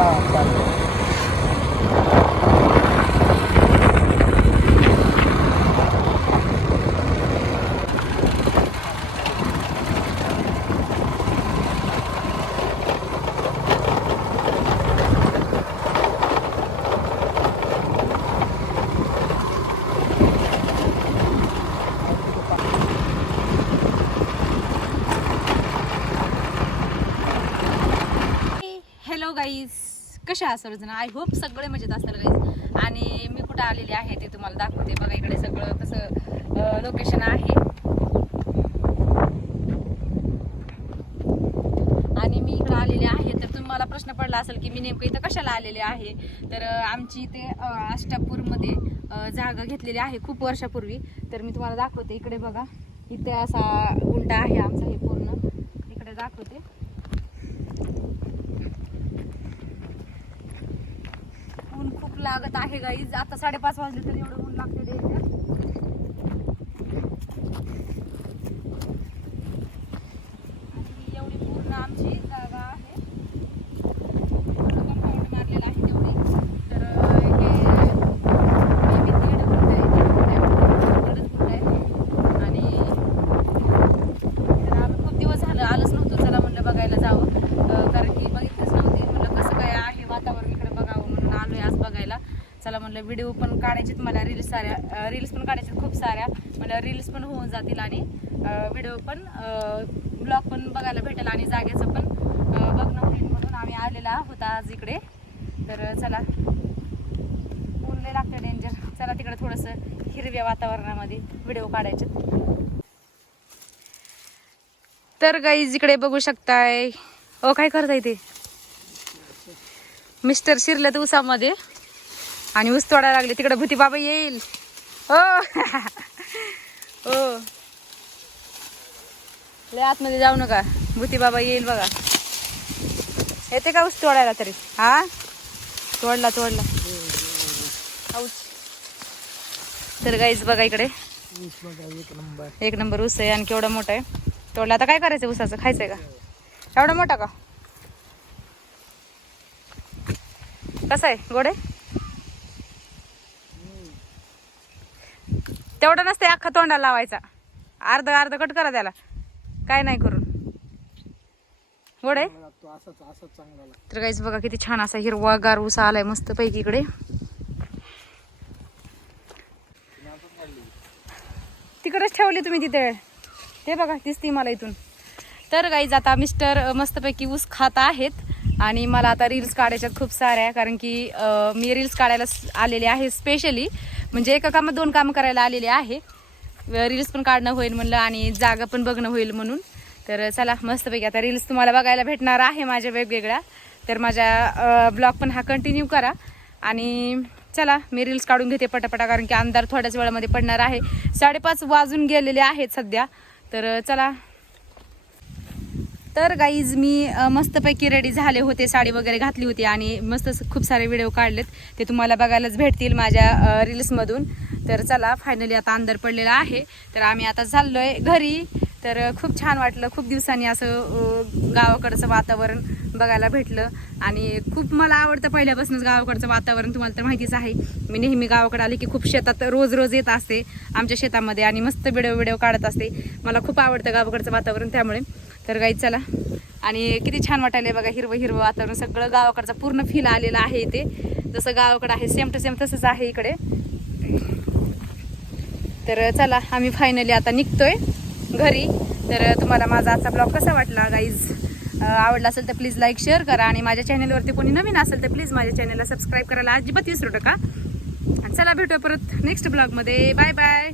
हा चालेल hello guys कशा असाल जण आय होप सगळे मजेत असाल गाईज आणि मी कुठं आलेली आहे ते तुम्हाला दाखवते. बघा इकडे सगळं कसं लोकेशन आहे. आणि मी इकडं आलेले आहे. तर तुम्हाला प्रश्न पडला असेल की मी नेमकं इथं कशाला आलेले आहे? तर आमची इथे अष्टापूरमध्ये जागा घेतलेली आहे खूप वर्षापूर्वी. तर मी तुम्हाला दाखवते. इकडे बघा इथे असा गुंडा आहे आमचा हे पूर्ण. इकडे दाखवते ऊन खूप लागत आहे गाईज आता साडेपाच वाजले तरी एवढं ऊन लागते डेंजर आणि एवढी पूर्ण आमची जागा आहे पूर्ण कंपाऊंड मारलेलं आहे तेवढी तर अं, हे maybe दीड गुंठ आहे, दीड गुंठ आहे, दीडच गुंठ आहे. आणि तर आम्ही खूप दिवस झालं आलंच नव्हतं चला म्हणलं बघायला जावं अं, कारण की बघितलंच नव्हते म्हणलं कसं काय आहे वातावरण इकडे बघावं म्हणून आलोय आज बघायला. चला म्हणलं व्हिडिओ पण काढायचे मला रील्स साऱ्या रील्स पण काढायचे खूप साऱ्या. मला रील्स पण होऊन जातील आणि व्हिडिओ पण ब्लॉग पण बघायला भेटेल आणि जागेचं पण बघणं होईल म्हणून आम्ही आलेला आहोत आज इकडे. तर चला. बोलले लागते लागतं डेंजर चला तिकडे थोडंसं हिरव्या वातावरणामध्ये व्हिडिओ काढायचे तर गाईज इकडे बघू शकताय. ओ काय करताय ते? मिस्टर शिरल्यात उसामध्ये आणि ऊस तोडायला लागले. तिकडे भूती बाबा येईल. हो हो लय आतमध्ये जाऊ नका. भूती बाबा येईल बघा. येते का ऊस तोडायला तरी? हा? तोडला तोडला. तर गाईज बघा इकडे. एक नंबर. ऊस आहे आणि केवढा मोठा आहे. तोडला आता काय करायचं ऊसाचं? खायचंय का? एवढा मोठा का? कसा आहे? गोडे तेवढा नसते अख्खा तोंडाला लावायचा. अर्ध अर्ध कट करा त्याला. काय नाही करून. गोड आहे? तर काहीच बघा किती छान असा हिरवा गार ऊस आलाय मस्त पैकी इकडे तिकडेच ठेवली तुम्ही तिथे. ते बघा दिसते मला इथून. तर गाईज आता मिस्टर मस्तपैकी ऊस खात आहेत. आणि मला आता रील्स काढायच्यात खूप साऱ्या कारण की मी रील्स काढायला आलेले आहे स्पेशली म्हणजे एका कामात दोन कामं करायला आलेले आहे. रील्स पण काढणं होईल म्हणलं आणि जागा पण बघणं होईल म्हणून. तर चला मस्तपैकी आता रील्स तुम्हाला बघायला भेटणार आहे माझ्या वेगवेगळ्या. तर माझ्या ब्लॉग पण हा कंटिन्यू करा. आणि चला मी रील्स काढून घेते पटापटा कारण की अंधार थोड्याच वेळामध्ये पडणार आहे. साडेपाच वाजून गेलेले आहेत सध्या. तर चला तर गाईज मी मस्तपैकी रेडी झाले होते साडी वगैरे घातली होती आणि मस्त खूप सारे व्हिडिओ काढलेत. ते तुम्हाला बघायलाच भेटतील माझ्या रील्समधून तर चला फायनली आता अंदर पडलेला आहे. तर आम्ही आता चाललोय घरी. तर खूप छान वाटलं. खूप दिवसांनी असं गावाकडचं वातावरण बघायला भेटलं. आणि खूप मला आवडतं पहिल्यापासूनच गावाकडचं वातावरण तुम्हाला तर माहितीच आहे. मी नेहमी गावाकडे आले की खूप शेतात रोज रोज येत असते आमच्या शेतामध्ये आणि मस्त व्हिडिओ व्हिडिओ काढत असते. मला खूप आवडतं गावाकडचं वातावरण त्यामुळे. तर गाई चला. आणि किती छान वाटायला बघा हिरवं हिरवं वातावरण. सगळं गावाकडचा पूर्ण फील आलेला आहे इथे. जसं गावाकडं आहे सेम टू सेम तसंच आहे इकडे. तर चला आम्ही फायनली आता निघतोय घरी. तर तुम्हाला माझा आजचा ब्लॉग कसा वाटला गाईज आवडला असेल तर प्लीज लाईक शेअर करा. आणि माझ्या चॅनलवरती कोणी नवीन असेल तर प्लीज माझ्या चॅनलला सबस्क्राईब करायला अजिबात विसरू नका. चला भेटूया परत नेक्स्ट ब्लॉगमध्ये बाय बाय